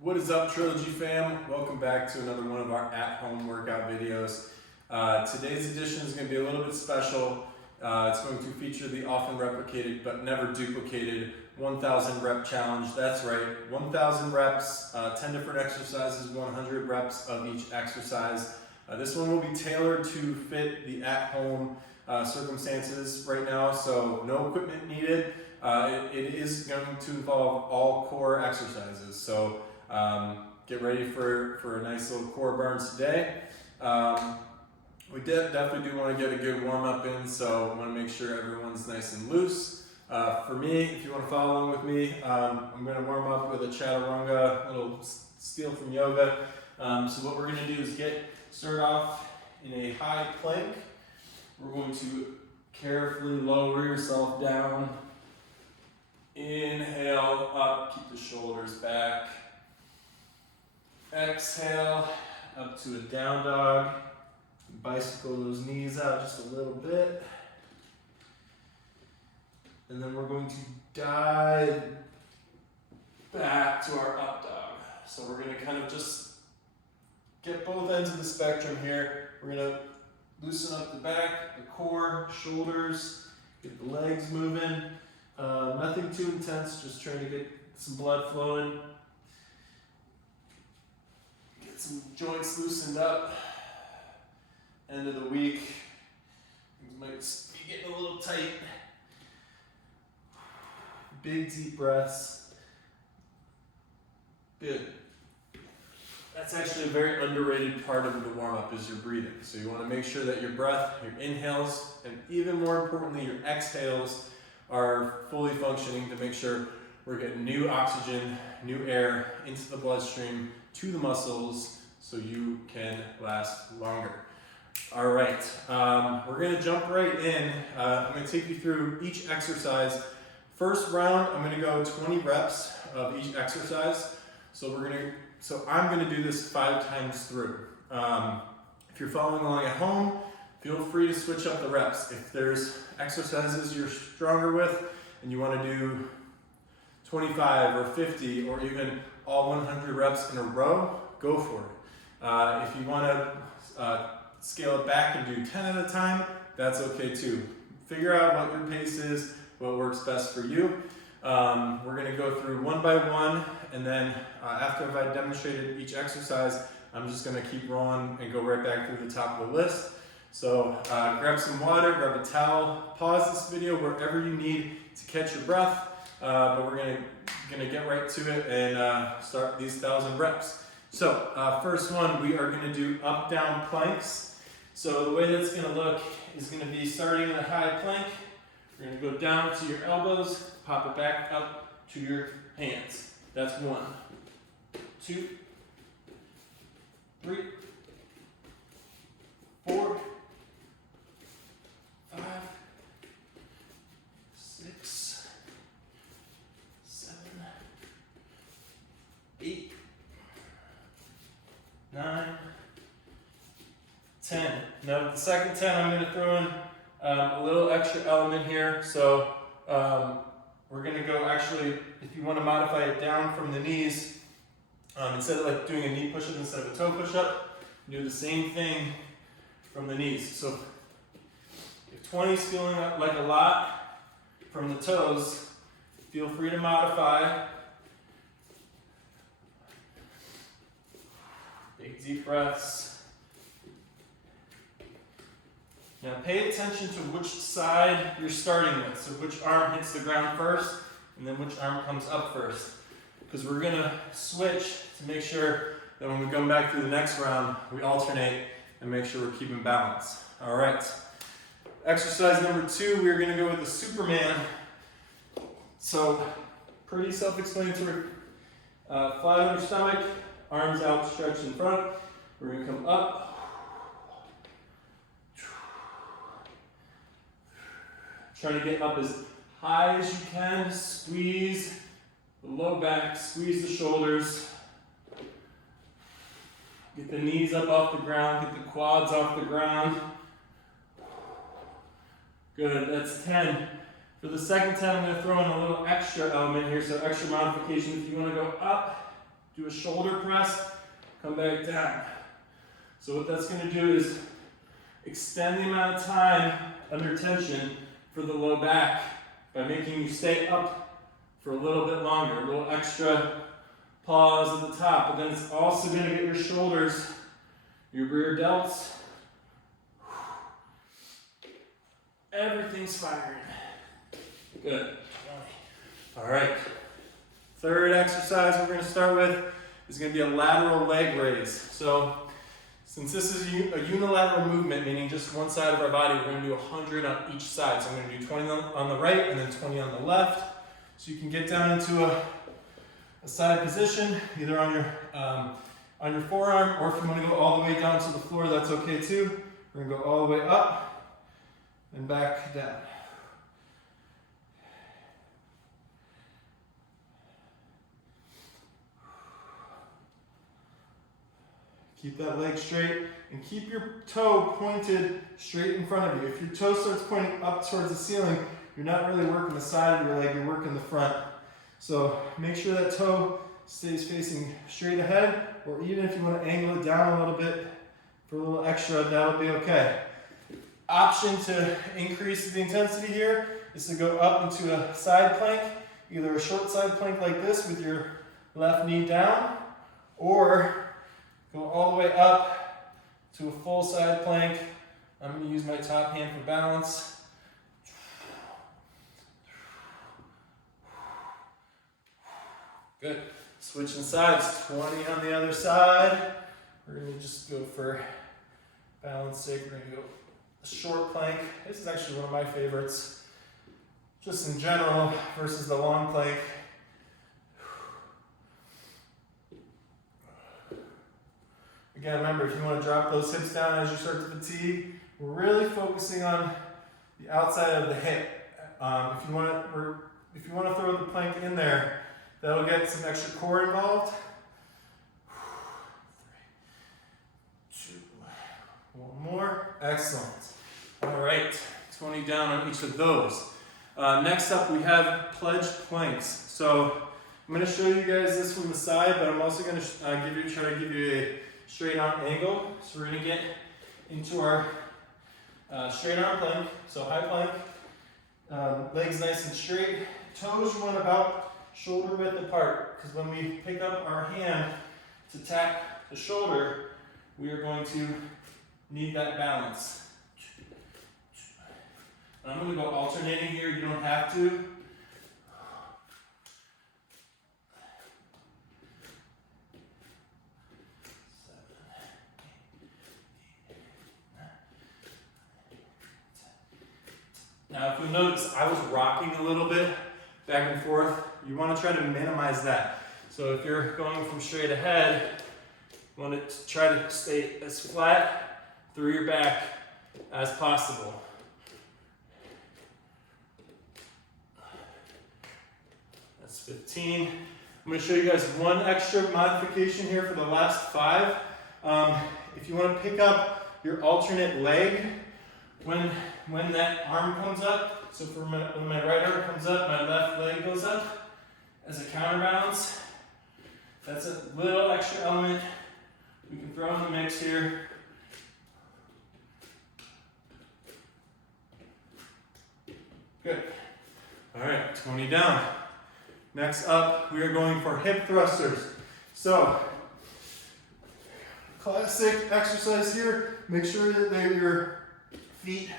What is up, Trilogy fam? Welcome back to another one of our at-home workout videos. Today's edition is going to be a little bit special. It's going to feature the often replicated but never duplicated 1,000 rep challenge. That's right, 1,000 reps, 10 different exercises, 100 reps of each exercise. This one will be tailored to fit the at-home circumstances right now, so no equipment needed. It is going to involve all core exercises. So get ready for a nice little core burns today. We definitely do want to get a good warm up in, so I want to make sure everyone's nice and loose. For me, if you want to follow along with me, I'm going to warm up with a chaturanga, a little steal from yoga. So what we're going to do is start off in a high plank. We're going to carefully lower yourself down. Inhale up, keep the shoulders back. Exhale up to a down dog. Bicycle those knees out just a little bit. And then we're going to dive back to our up dog. So we're going to kind of just get both ends of the spectrum here. We're going to loosen up the back, the core, shoulders, get the legs moving. Nothing too intense, just trying to get some blood flowing. Get some joints loosened up. End of the week, things might be getting a little tight. Big deep breaths. Good. That's actually a very underrated part of the warm-up is your breathing. So you want to make sure that your breath, your inhales, and even more importantly, your exhales are fully functioning to make sure we're getting new oxygen, new air into the bloodstream, to the muscles, so you can last longer. All right, we're gonna jump right in. I'm gonna take you through each exercise. First round, I'm gonna go 20 reps of each exercise. So I'm gonna do this 5 times through. If you're following along at home, feel free to switch up the reps. If there's exercises you're stronger with and you wanna do 25 or 50 or even all 100 reps in a row, go for it. If you wanna scale it back and do 10 at a time, that's okay too. Figure out what your pace is, what works best for you. We're gonna go through one by one, and then after I've demonstrated each exercise, I'm just gonna keep rolling and go right back through the top of the list. So grab some water, grab a towel, pause this video wherever you need to catch your breath, but we're gonna get right to it and start these 1,000 reps. So first one, we are gonna do up-down planks. So the way that's gonna look is gonna be starting in a high plank. You're gonna go down to your elbows, pop it back up to your hands. That's 1, 2, 3, 4, 5, 6, 7, 8, 9, 10. Now the second 10, I'm going to throw in a little extra element here. So we're going to go actually, if you want to modify it down from the knees, instead of like doing a knee push-up instead of a toe push-up, do the same thing from the knees. So if 20 is feeling like a lot from the toes, feel free to modify. Big deep breaths. Now pay attention to which side you're starting with. So which arm hits the ground first, and then which arm comes up first. Because we're gonna switch to make sure that when we come back through the next round, we alternate and make sure we're keeping balance. All right. Exercise number 2, we're gonna go with the Superman. So pretty self-explanatory. Flat on your stomach, arms outstretched in front. We're gonna come up. Trying to get up as high as you can. Squeeze the low back, squeeze the shoulders. Get the knees up off the ground, get the quads off the ground. Good, that's 10. For the second 10, I'm going to throw in a little extra element here, so extra modification. If you want to go up, do a shoulder press, come back down. So what that's going to do is extend the amount of time under tension for the low back by making you stay up for a little bit longer, a little extra pause at the top. But then it's also going to get your shoulders, your rear delts, everything's firing. Good. All right. Third exercise we're going to start with is going to be a lateral leg raise. So since this is a unilateral movement, meaning just one side of our body, we're going to do 100 on each side. So I'm going to do 20 on the right and then 20 on the left. So you can get down into a side position, either on your forearm, or if you want to go all the way down to the floor, that's okay too. We're going to go all the way up and back down. Keep that leg straight and keep your toe pointed straight in front of you. If your toe starts pointing up towards the ceiling, you're not really working the side of your leg, you're working the front. So make sure that toe stays facing straight ahead, or even if you want to angle it down a little bit for a little extra, that'll be okay. Option to increase the intensity here is to go up into a side plank, either a short side plank like this with your left knee down, or go all the way up to a full side plank. I'm going to use my top hand for balance. Good. Switching sides, 20 on the other side. We're going to just go for balance sake. We're going to go a short plank. This is actually one of my favorites, just in general, versus the long plank. Again, remember, if you want to drop those hips down as you start to fatigue, we're really focusing on the outside of the hip. If you want to throw the plank in there, that'll get some extra core involved. 3, 2, 1 more. Excellent. All right, 20 down on each of those. Next up, we have pledge planks. So I'm going to show you guys this from the side, but I'm also going to try to give you a straight arm angle. So we're going to get into our straight arm plank. So high plank, legs nice and straight. Toes you want about shoulder width apart, because when we pick up our hand to tap the shoulder, we are going to need that balance. And I'm going to go alternating here. You don't have to. Now, if you notice, I was rocking a little bit back and forth. You want to try to minimize that. So if you're going from straight ahead, you want to try to stay as flat through your back as possible. That's 15. I'm going to show you guys one extra modification here for the last 5. If you want to pick up your alternate leg, when that arm comes up, so when my right arm comes up, my left leg goes up as a counterbalance. That's a little extra element we can throw in the mix here. Good. All right, 20 down. Next up, we are going for hip thrusters. So, classic exercise here. Make sure that your feet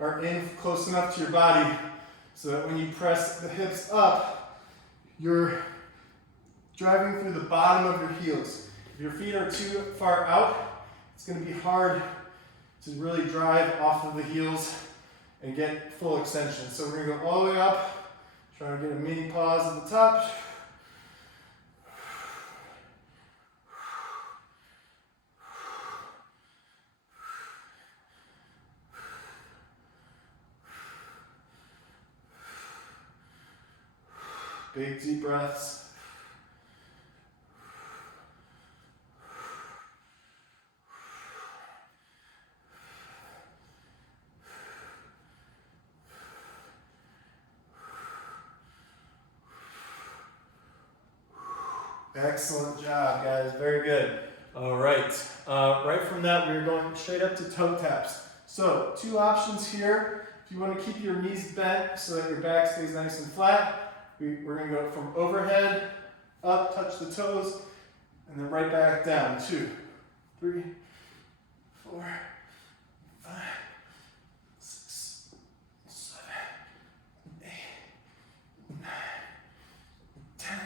are in close enough to your body so that when you press the hips up, you're driving through the bottom of your heels. If your feet are too far out, it's going to be hard to really drive off of the heels and get full extension. So we're going to go all the way up, trying to get a mini pause at the top. Big deep breaths. Excellent job, guys. Very good. All right. Right from that, we're going straight up to toe taps. So 2 options here. If you want to keep your knees bent so that your back stays nice and flat, we're going to go from overhead, up, touch the toes, and then right back down. 2, 3, 4, 5, 6, 7, 8, 9, 10.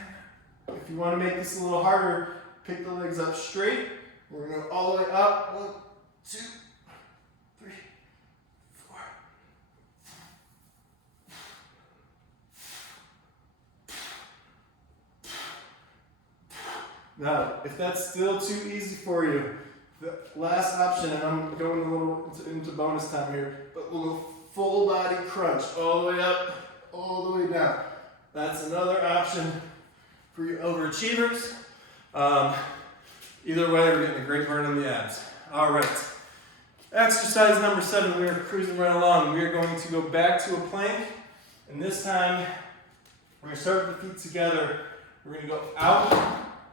If you want to make this a little harder, pick the legs up straight. We're going to go all the way up. 1, 2, 3, 4. Now, if that's still too easy for you, the last option, and I'm going a little into bonus time here, but we'll go full body crunch, all the way up, all the way down. That's another option for you overachievers. Either way, we're getting a great burn on the abs. All right. Exercise number 7, we are cruising right along. We are going to go back to a plank, and this time, we're going to start with the feet together. We're going to go out,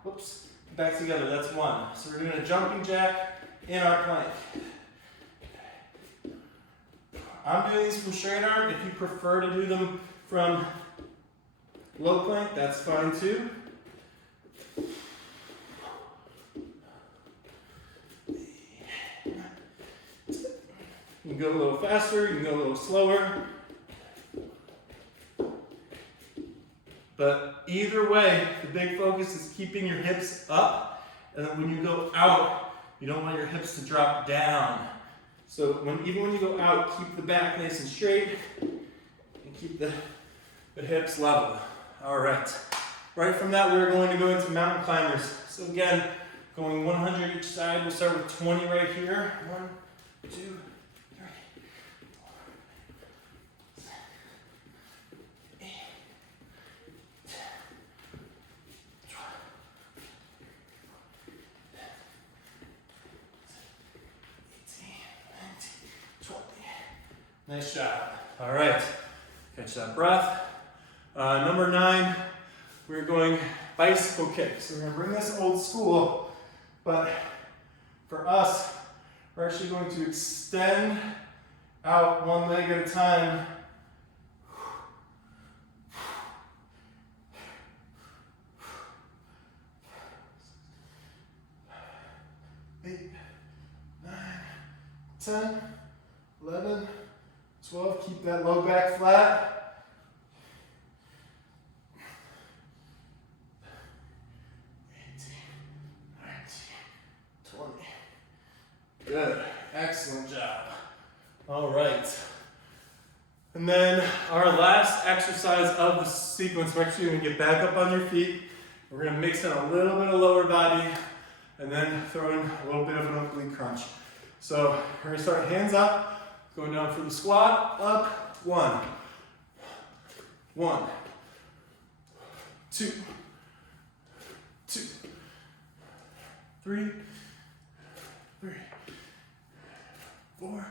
whoops, back together, that's 1. So we're doing a jumping jack in our plank. I'm doing these from straight arm. If you prefer to do them from low plank, that's fine too. You can go a little faster, you can go a little slower. But either way, the big focus is keeping your hips up, and then when you go out, you don't want your hips to drop down. So even when you go out, keep the back nice and straight, and keep the hips level. All right. Right from that, we're going to go into mountain climbers. So again, going 100 each side. We'll start with 20 right here. 1, 2, 3. 20. Nice job. All right. Catch that breath. Number 9, we're going bicycle kick. So we're going to bring this old school, but for us, we're actually going to extend out one leg at a time. 8, 9, 10, 11, 12. Keep that low back flat. 18, 19, 20. Good. Excellent job. All right. And then our last exercise of the sequence, we're actually going to get back up on your feet. We're going to mix in a little bit of lower body and then throw in a little bit of an oblique crunch. So we're going to start hands up, going down for the squat, up, 1, 1, 2, 2, 3, 3, 4, 4,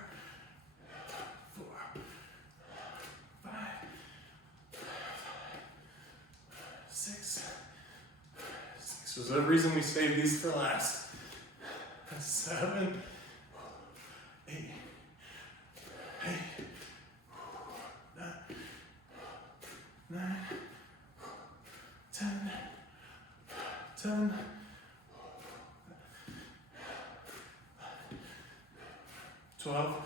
5, 6. For some reason we saved these for last. 7, 8, 9, 10, 12,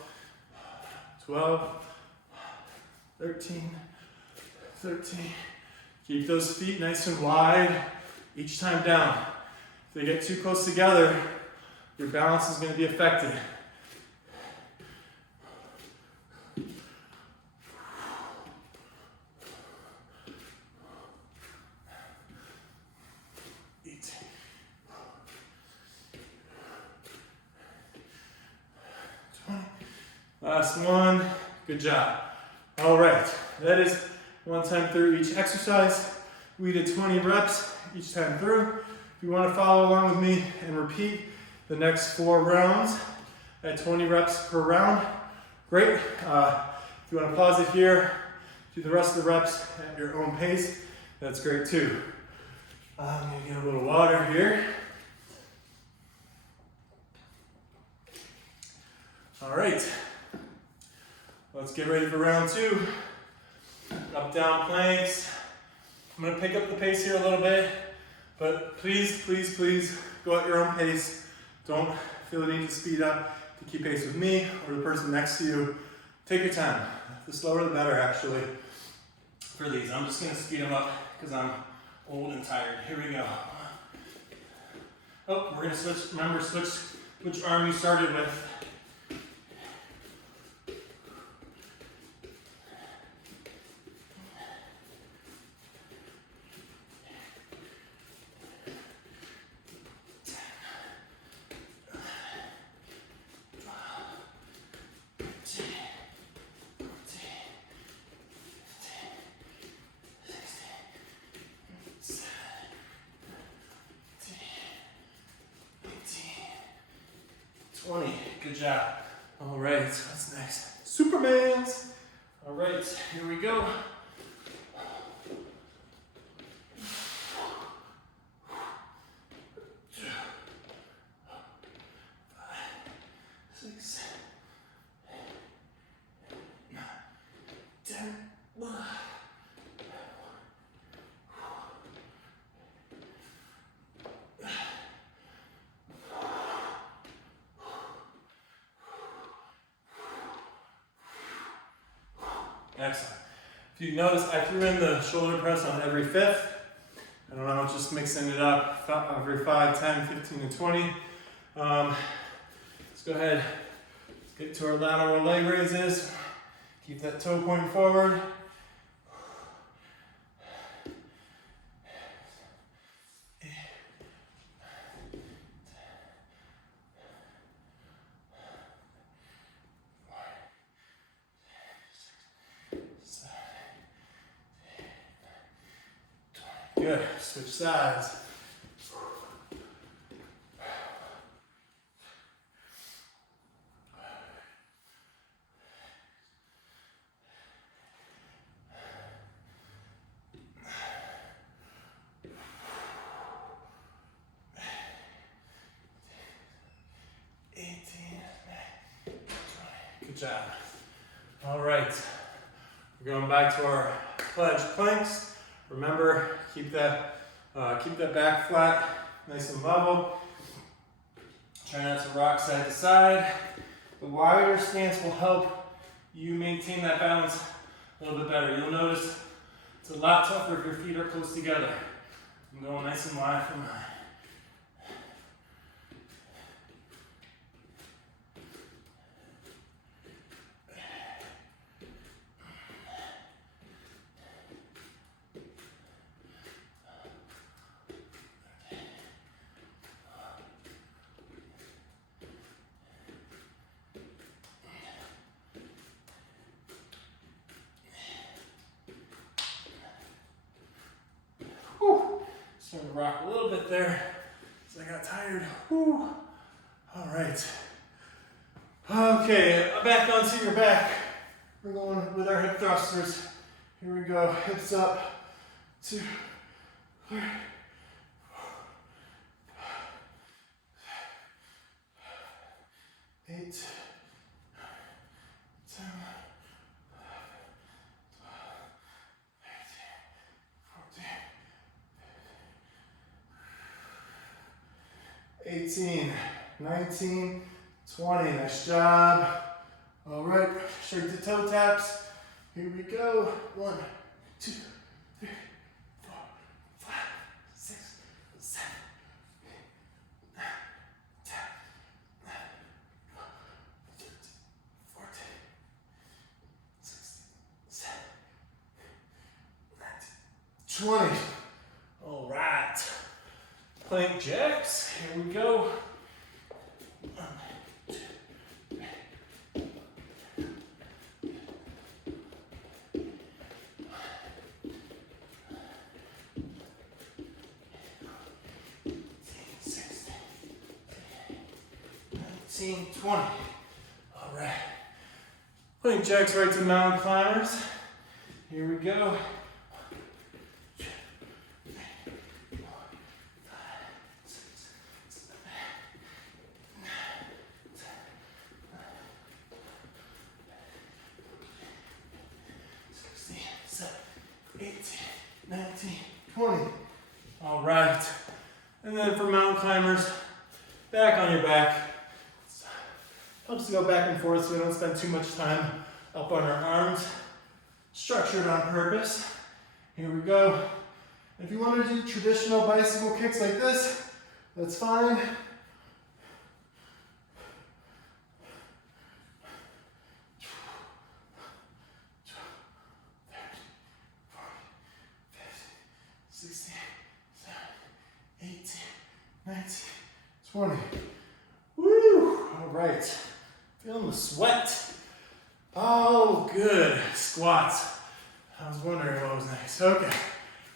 13. Keep those feet nice and wide each time down. If they get too close together, your balance is going to be affected. Last one. Good job. All right. That is one time through each exercise. We did 20 reps each time through. If you want to follow along with me and repeat the next 4 rounds at 20 reps per round, great. If you want to pause it here, do the rest of the reps at your own pace, that's great too. I'm going to get a little water. water here. All right, let's get ready for round 2. Up, down planks. I'm gonna pick up the pace here a little bit, but please, please, please go at your own pace. Don't feel the need to speed up to keep pace with me or the person next to you. Take your time. The slower the better, actually, for these. I'm just gonna speed them up because I'm old and tired. Here we go. Oh, we're gonna switch, remember, switch which arm you started with. Good job. All right, what's next? Supermans. All right, here we go. 6, 9, 10. Excellent. If you notice, I threw in the shoulder press on every 5th. I don't know, just mixing it up every 5, 10, 15, and 20. Let's go ahead, get to our lateral leg raises. Keep that toe pointing forward. Good, switch sides. 18, 20. Good job. All right, we're going back to our pledge planks. Remember, keep that back flat, nice and level. Try not to rock side to side. The wider stance will help you maintain that balance a little bit better. You'll notice it's a lot tougher if your feet are close together. I'm going nice and wide for mine. Starting to rock a little bit there as I got tired. Whew. All right. Okay, back onto your back. We're going with our hip thrusters. Here we go. Hips up. 2, 3, 4, 8, 10, 18, 19, 20. Nice job. All right, straight to toe taps. Here we go. 1, 2, 3, 4, 5, 6, 7, 8, 9, 10, 11, 12, 13, 14, 16, 17, 19, 20. All right. Plank jacks. Here we go. 1, 2, 3. 16, 19, 20. All right. Plank jacks right to mountain climbers. Here we go. 1, 2, 3, 4, 5, right. And then for mountain climbers, back on your back. Helps to go back and forth so we don't spend too much time up on our arms. Structured on purpose. Here we go. If you want to do traditional bicycle kicks like this, that's fine. Woo! All right. Feeling the sweat. Oh, good. Squats. I was wondering what was next. Okay,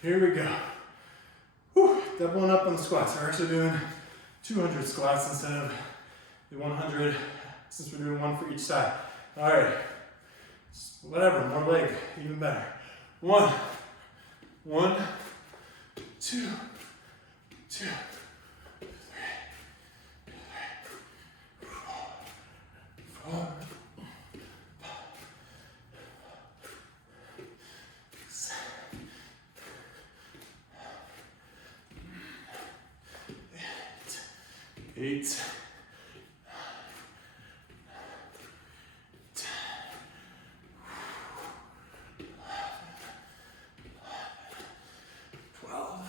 here we go. Whew. Doubling up on the squats. We're actually doing 200 squats instead of the 100, since we're doing one for each side. All right. Whatever, more leg, even better. One, two, 4, 8, 12,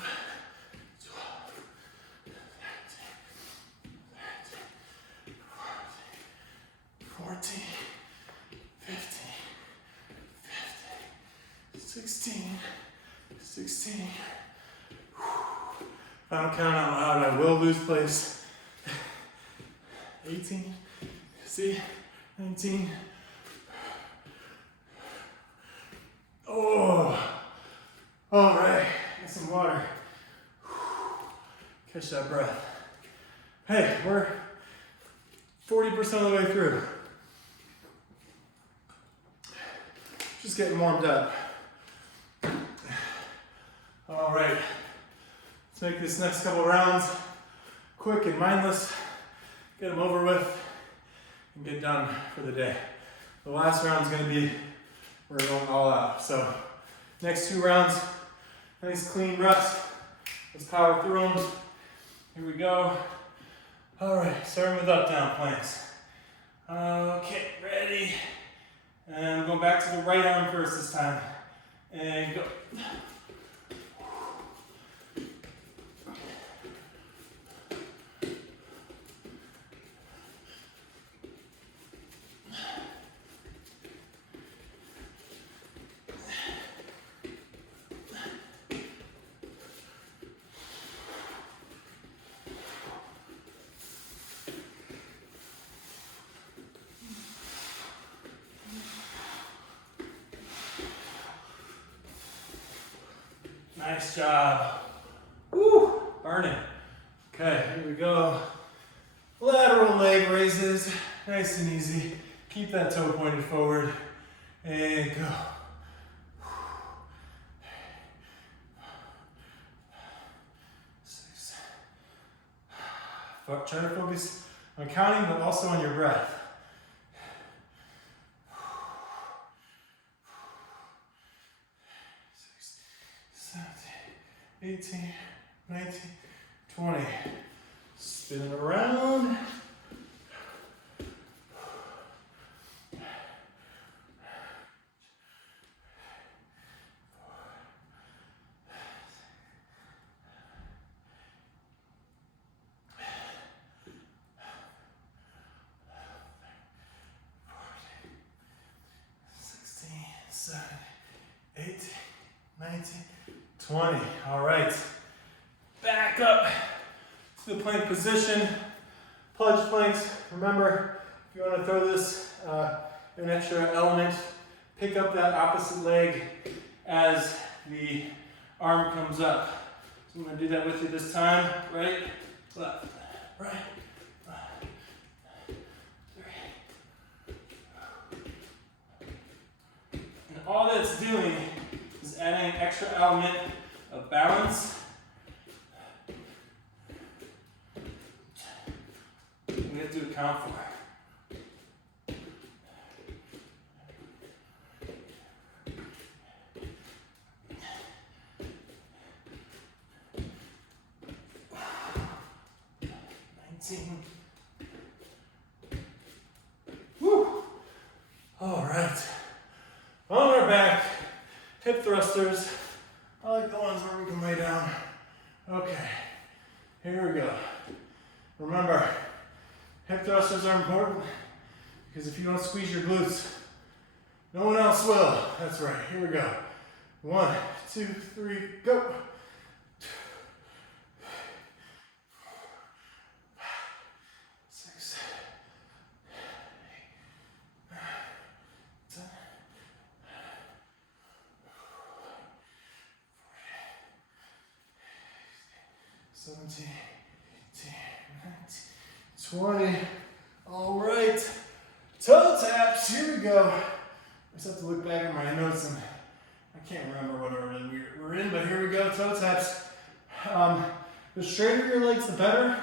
14, 15, 16. If I don't count out loud, I will lose place. 18, see, 19. Oh, all right, get some water. Catch that breath. Hey, we're 40% of the way through. Just getting warmed up. All right, let's make this next couple rounds quick and mindless. Get them over with and get done for the day. The last round's gonna be, we're going all out. So next 2 rounds, nice clean reps. Let's power through them. Here we go. All right, starting with up down planks. Okay, ready. And I'm going back to the right arm first this time. And go. Nice job. Woo, burning. Okay, here we go. Lateral leg raises, nice and easy. Keep that toe pointed forward, and go. Try to focus on counting, but also on your breath. 18, 19, 20. Spin it around. All right, back up to the plank position. Plunge planks. Remember, if you want to throw this an extra element, pick up that opposite leg as the arm comes up. So I'm going to do that with you this time. Right, left, right, left, 3. And all that's doing is adding an extra element of balance. We have to account for. 18. Woo. All right. On our back, hip thrusters. I like the ones where we can lay down. Okay, here we go. Remember, hip thrusters are important because if you don't squeeze your glutes, no one else will. That's right, here we go. 1, 2, 3, go. 6, 8, 9, 10, 17, 18, 19, 20. All right. Toe taps. Here we go. I just have to look back at my notes and I can't remember what order we're in, but here we go. Toe taps. The straighter your legs, the better.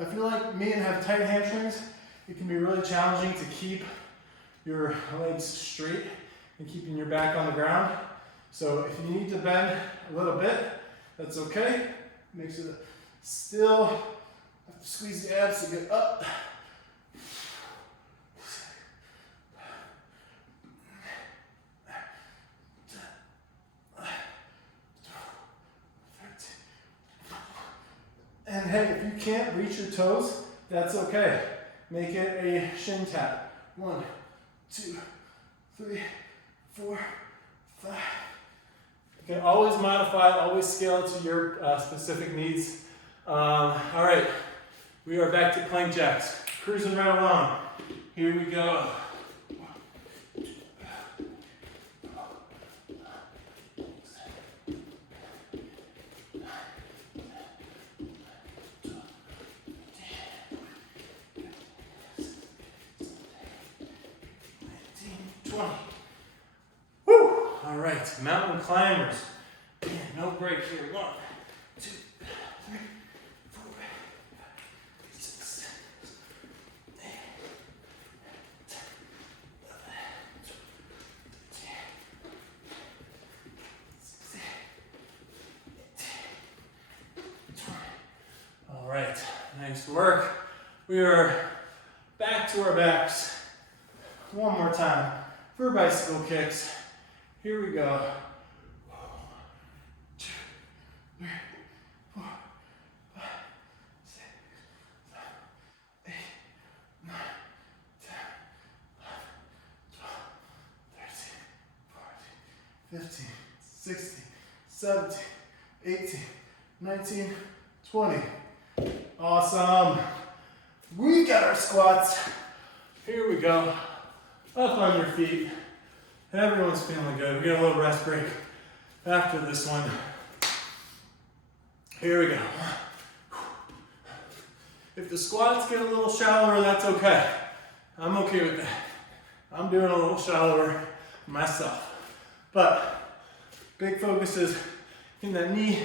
If you're like me and have tight hamstrings, it can be really challenging to keep your legs straight and keeping your back on the ground. So if you need to bend a little bit, that's okay. Makes it still have to squeeze the abs to get up. And hey, if you can't reach your toes, that's okay. Make it a shin tap. 1, 2, 3, 4, 5. You can always modify, always scale to your specific needs. All right, we are back to plank jacks. Cruising right along. Here we go. 20. Woo! All right, mountain climbers. Man, no break here. 1, 2, 3, 4, 6, 8, 10, 11, 13, 16, 18, 20. All right, nice work. We are back to our backs. One more time for bicycle kicks. Here we go. 1, 2, 3, 4, 5, 6, 7, 8, 9, 10, 11, 12, 13, 14, 15, 16, 17, 18, 19, 20. Awesome. We got our squats. Here we go. Up on your feet. Everyone's feeling good. We got a little rest break after this one. Here we go. If the squats get a little shallower, that's okay. I'm okay with that. I'm doing a little shallower myself. But big focus is getting that knee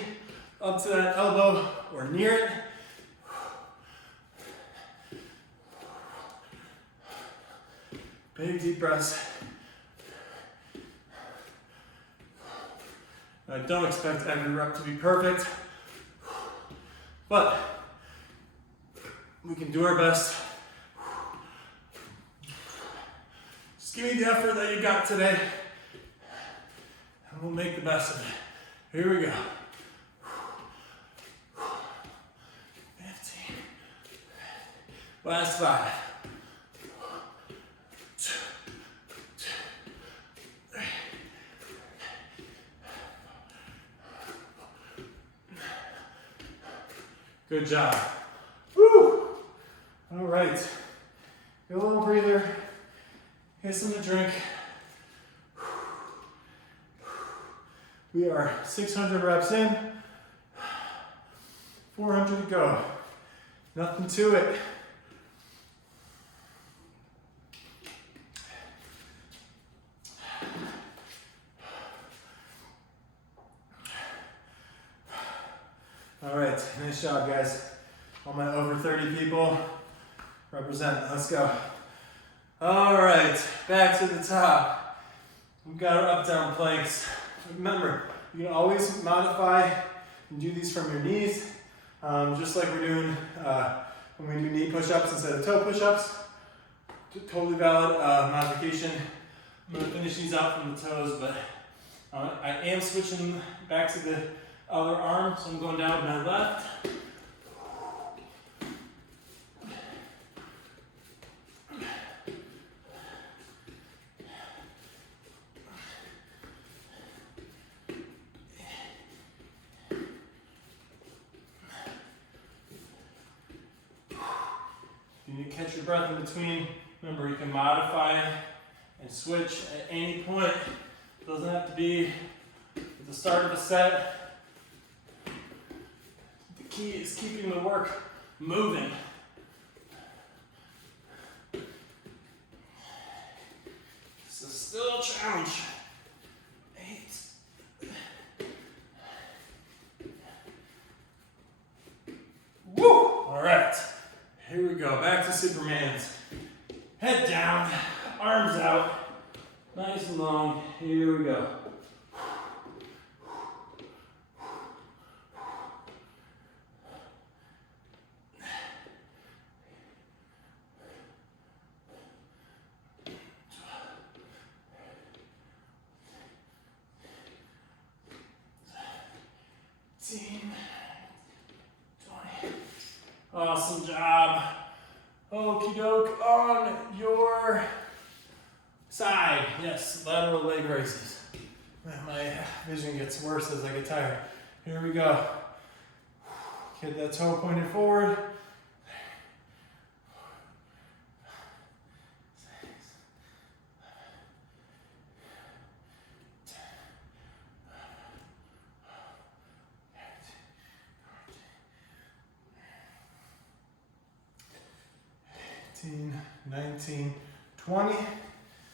up to that elbow or near it. Big deep breaths. I don't expect every rep to be perfect, but we can do our best. Just give me the effort that you got today, and we'll make the best of it. Here we go. 15. Last 5. Good job. Woo! All right. Get a little breather. Get some to drink. We are 600 reps in. 400 to go. Nothing to it. All right, nice job, guys. All my over 30 people, represent. Let's go. All right, back to the top. We've got our up-down planks. Remember, you can always modify and do these from your knees, just like we're doing when we do knee push-ups instead of toe push-ups. Totally valid modification. I'm gonna finish these out from the toes, but I am switching back to the other arm, so I'm going down with my left. You need to catch your breath in between. Remember, you can modify and switch at any point. It doesn't have to be at the start of a set. The key is keeping the work moving. This is still a challenge. 8. Woo! All right. Here we go, back to Superman's. Head down, arms out, nice and long. Here we go. Awesome job. Okie doke on your side. Yes, lateral leg raises. My vision gets worse as I get tired. Here we go. Get that toe pointed forward. 18, 19, 20.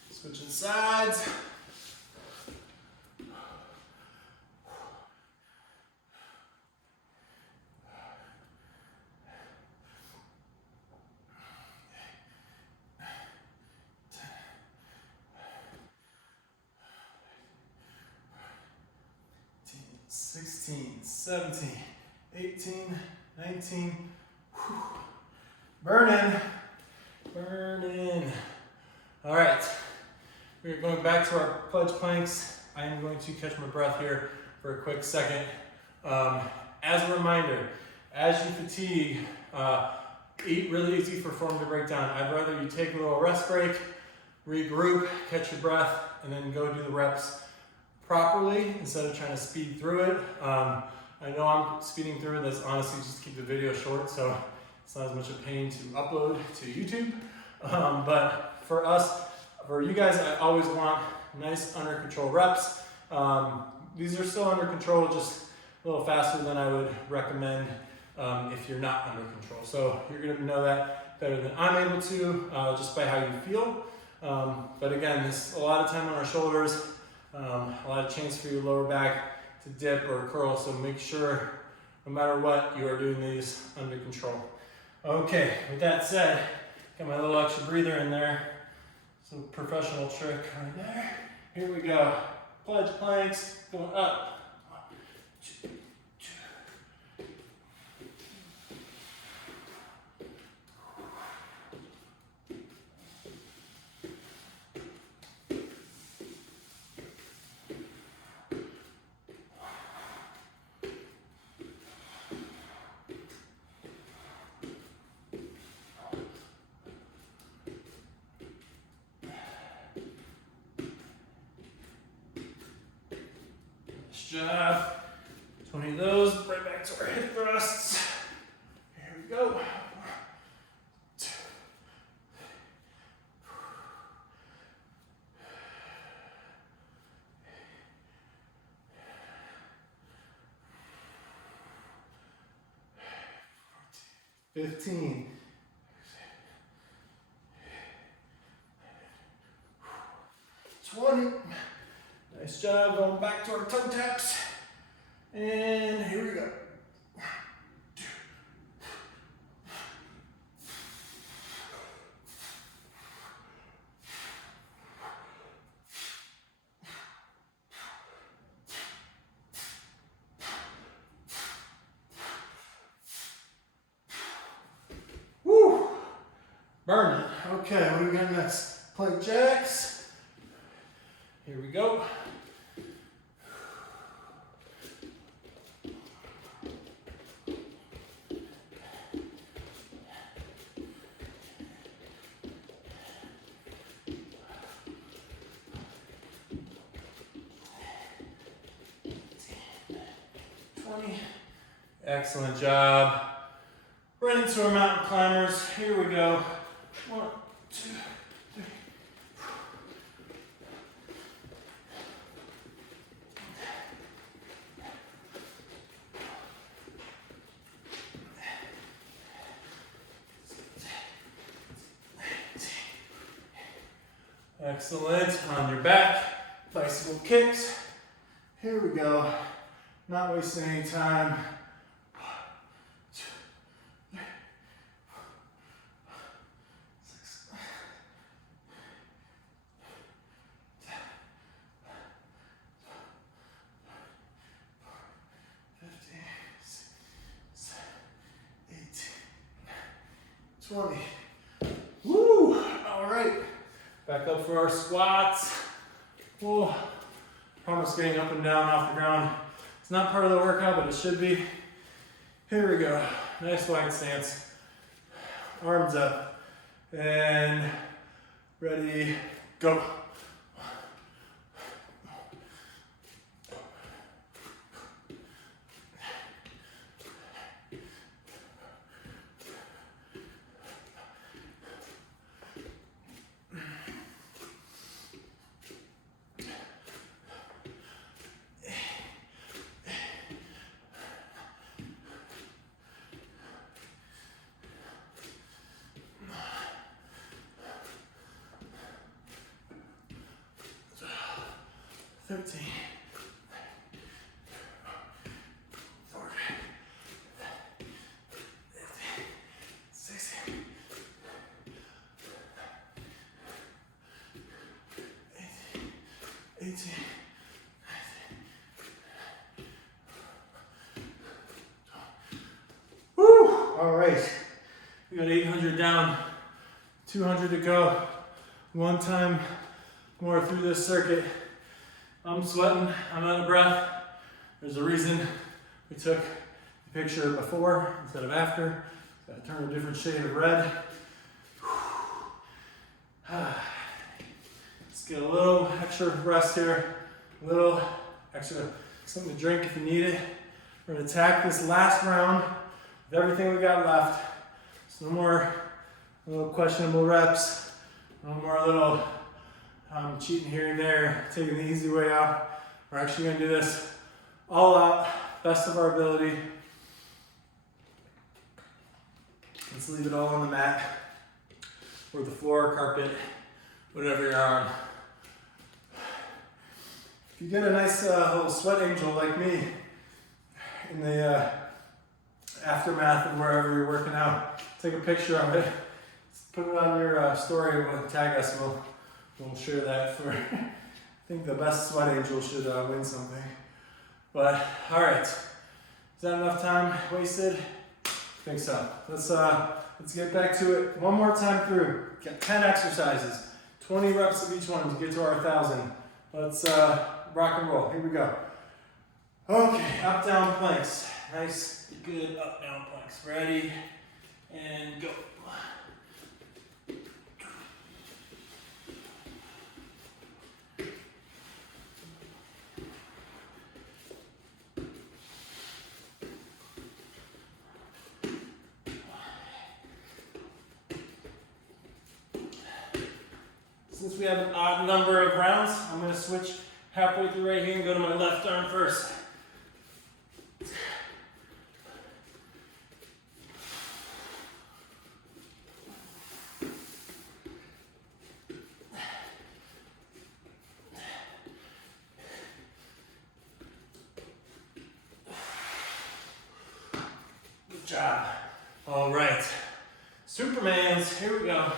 Switching sides. Sixteen, 17, 18, 19. Whew. Burn in. All right, we're going back to our pledge planks. I am going to catch my breath here for a quick second. As a reminder, as you fatigue, really easy for form to break down. I'd rather you take a little rest break, regroup, catch your breath, and then go do the reps properly instead of trying to speed through it. I know I'm speeding through it. That's honestly just to keep the video short, so it's not as much a pain to upload to YouTube. But for us, for you guys, I always want nice under control reps. These are still under control, just a little faster than I would recommend if you're not under control. So you're gonna know that better than I'm able to, just by how you feel. But again, this a lot of time on our shoulders, a lot of chance for your lower back to dip or curl, so make sure, no matter what, you are doing these under control. Okay, with that said, got my little extra breather in there. It's a professional trick right there. Here we go. Pledge planks, going up. 1, 2, job. 20 of those, right back to our hip thrusts. Here we go. 1, 2. 15. 20. Nice job, going back to our toe taps. And here we go. 1, 2. 1, Burn it. Okay, what do we got next? Plank jacks. Here we go. Excellent job. Right into our mountain climbers. Here we go. 1, 2, 3. 19. Excellent. On your back. Bicycle kicks. Here we go. Not wasting any time. 20. Woo! All right. Back up for our squats. Whoa. Promise getting up and down off the ground. It's not part of the workout, but it should be. Here we go. Nice wide stance. Arms up. And ready, go. Thirteen. 14. 15. 16. 18. 19. Woo! All right. We got 800 down, 200 to go. One time more through this circuit. I'm sweating, I'm out of breath. There's a reason we took the picture before instead of after. Got to turn a different shade of red. Let's get a little extra rest here. A little extra something to drink if you need it. We're gonna attack this last round with everything we got left. So no more little questionable reps. No more little cheating here and there, taking the easy way out. We're actually gonna do this all out, best of our ability. Let's leave it all on the mat, or the floor, carpet, whatever you're on. If you get a nice little sweat angel like me in the aftermath of wherever you're working out, take a picture of it, put it on your story, and tag us, we'll share that for, I think the best sweat angel should win something. But, all right, is that enough time wasted? I think so. Let's get back to it one more time through. Got 10 exercises, 20 reps of each one to get to our 1,000. Let's rock and roll. Here we go. Okay, up, down planks. Nice, good up, down planks. Ready, and go. Since we have an odd number of rounds, I'm going to switch halfway through right here and go to my left arm first. Good job. All right. Supermans, here we go.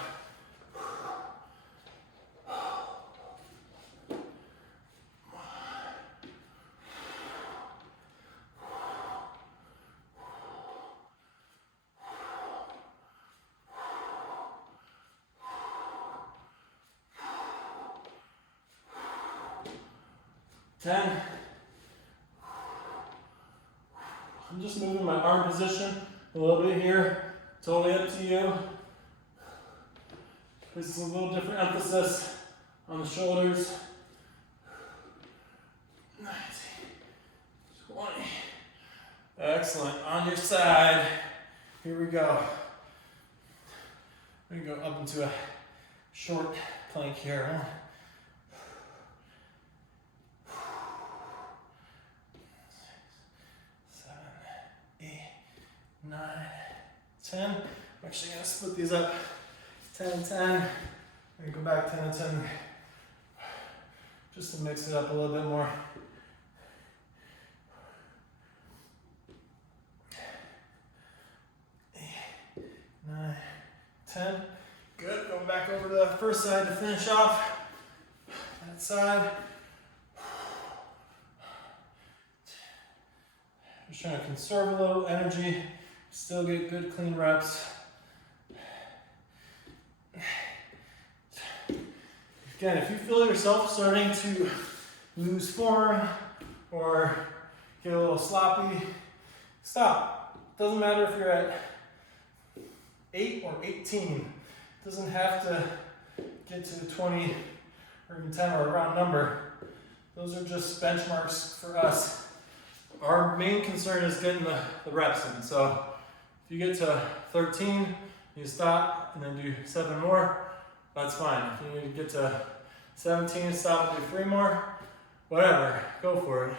10. I'm just moving my arm position a little bit here. Totally up to you. This is a little different emphasis on the shoulders. 19, 20. Excellent. On your side. Here we go. We're going to go up into a short plank here. 7, 8, 9, 10. I'm actually going to split these up 10 and 10. I'm going to go back 10 and 10 just to mix it up a little bit more. 8, 9, 10. Good. Going back over to the first side to finish off. That side. Just trying to conserve a little energy, still get good clean reps. Again, if you feel yourself starting to lose form or get a little sloppy, stop. Doesn't matter if you're at 8 or 18. It doesn't have to get to 20 or even 10 or a round number. Those are just benchmarks for us. Our main concern is getting the reps in. So if you get to 13, you stop and then do 7 more, that's fine. If you need to get to 17, stop and do 3 more, whatever, go for it.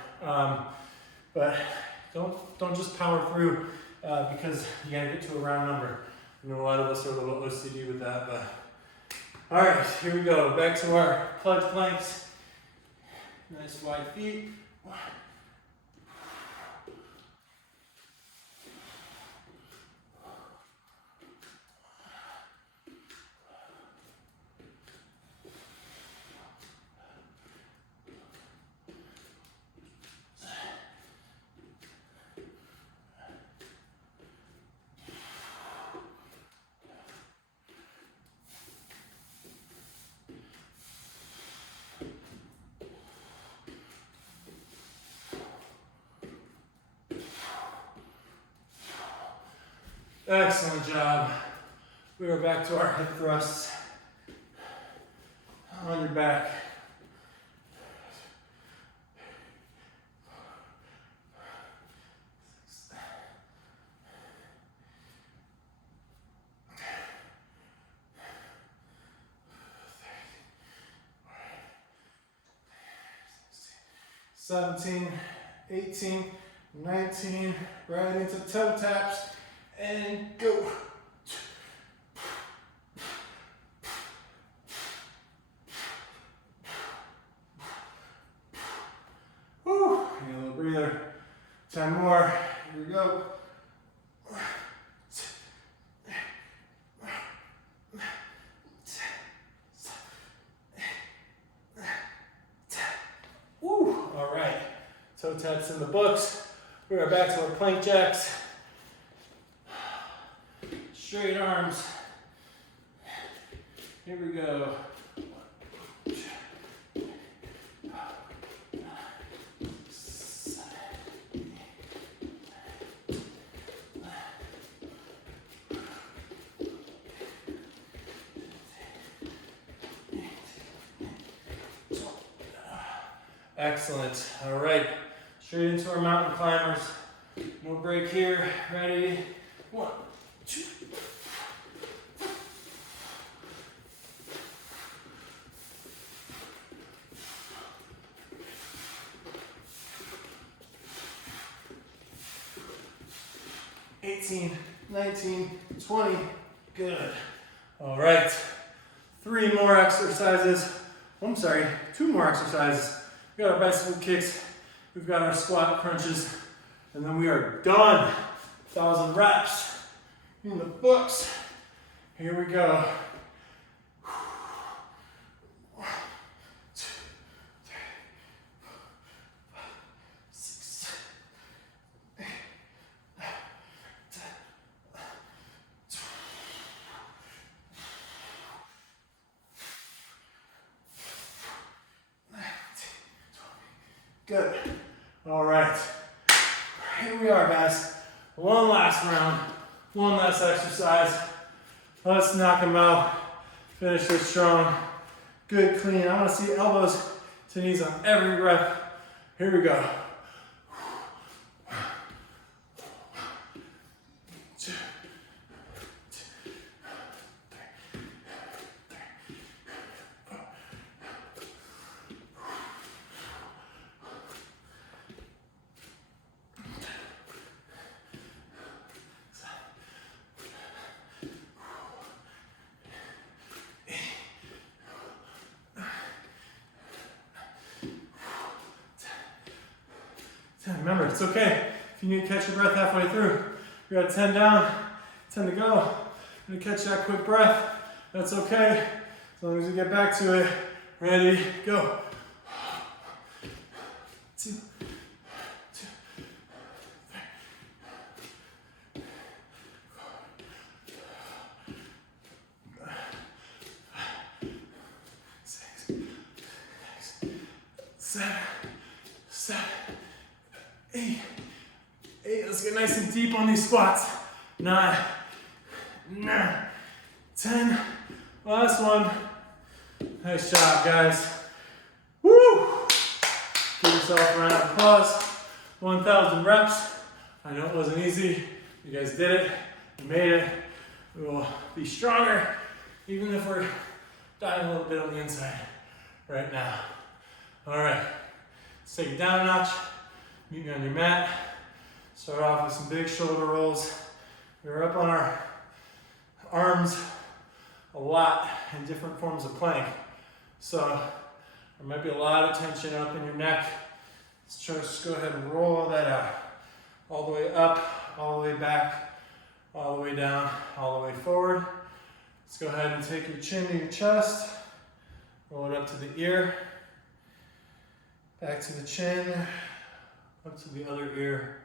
But don't just power through because you gotta get to a round number. I know a lot of us are a little OCD with that, but all right, here we go. Back to our plugged planks. Nice wide feet. 1. Excellent job. We are back to our hip thrusts on your back. "17, 18, 19, right into toe taps, and go. Whew, a little breather. 10 more, here we go. Woo, all right, toe taps in the books. We are back to our plank jacks. Straight arms. Here we go. 7. Excellent. All right. Straight into our mountain climbers. No break here. Ready? 1, 2. 18, 19, 20. Good. All right. 3 more exercises. Oh, I'm sorry, 2 more exercises. We got our bicycle kicks. We've got our squat crunches. And then we are done. 1,000 reps in the books. Here we go. 1, 2, 3, 4, 5, 6, 7, 8, 9, 10, 12, 19, 20, Good. All right. Here we are, guys. One last round. One last exercise. Let's knock them out. Finish this strong. Good, clean. I want to see elbows to knees on every rep. Here we go. Remember, it's okay if you need to catch your breath halfway through. You're at 10 down, 10 to go. You're gonna catch that quick breath. That's okay, as long as you get back to it. Ready, go. 2, 2, 3, 4, 5, 6, 7, 8. Let's get nice and deep on these squats. 9, 10. Last one. Nice job, guys. Woo! Give yourself a round of applause. 1,000 reps. I know it wasn't easy. You guys did it. You made it. We will be stronger, even if we're dying a little bit on the inside right now. All right. Let's take it down a notch. Meet me on your mat. Start off with some big shoulder rolls. We're up on our arms a lot in different forms of plank. So there might be a lot of tension up in your neck. Let's just go ahead and roll all that out. All the way up, all the way back, all the way down, all the way forward. Let's go ahead and take your chin to your chest. Roll it up to the ear. Back to the chin. Up to the other ear.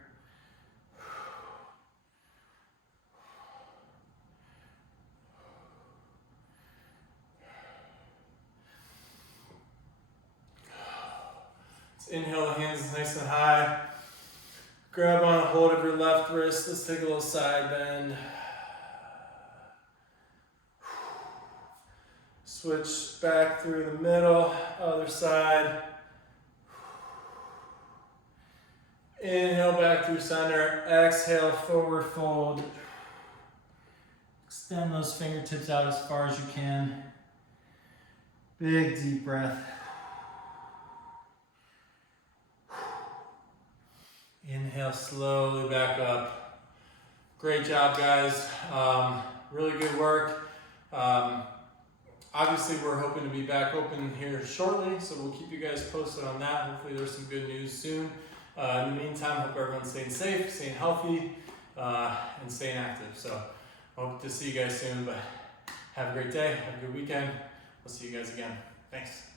Let's inhale the hands nice and high. Grab on a hold of your left wrist. Let's take a little side bend. Switch back through the middle, other side. Inhale back through center, exhale, forward fold. Extend those fingertips out as far as you can. Big deep breath. Inhale slowly back up. Great job, guys. Really good work. Obviously, we're hoping to be back open here shortly, so we'll keep you guys posted on that. Hopefully there's some good news soon. In the meantime, hope everyone's staying safe, staying healthy, and staying active. So hope to see you guys soon, but have a great day, have a good weekend. We'll see you guys again. Thanks.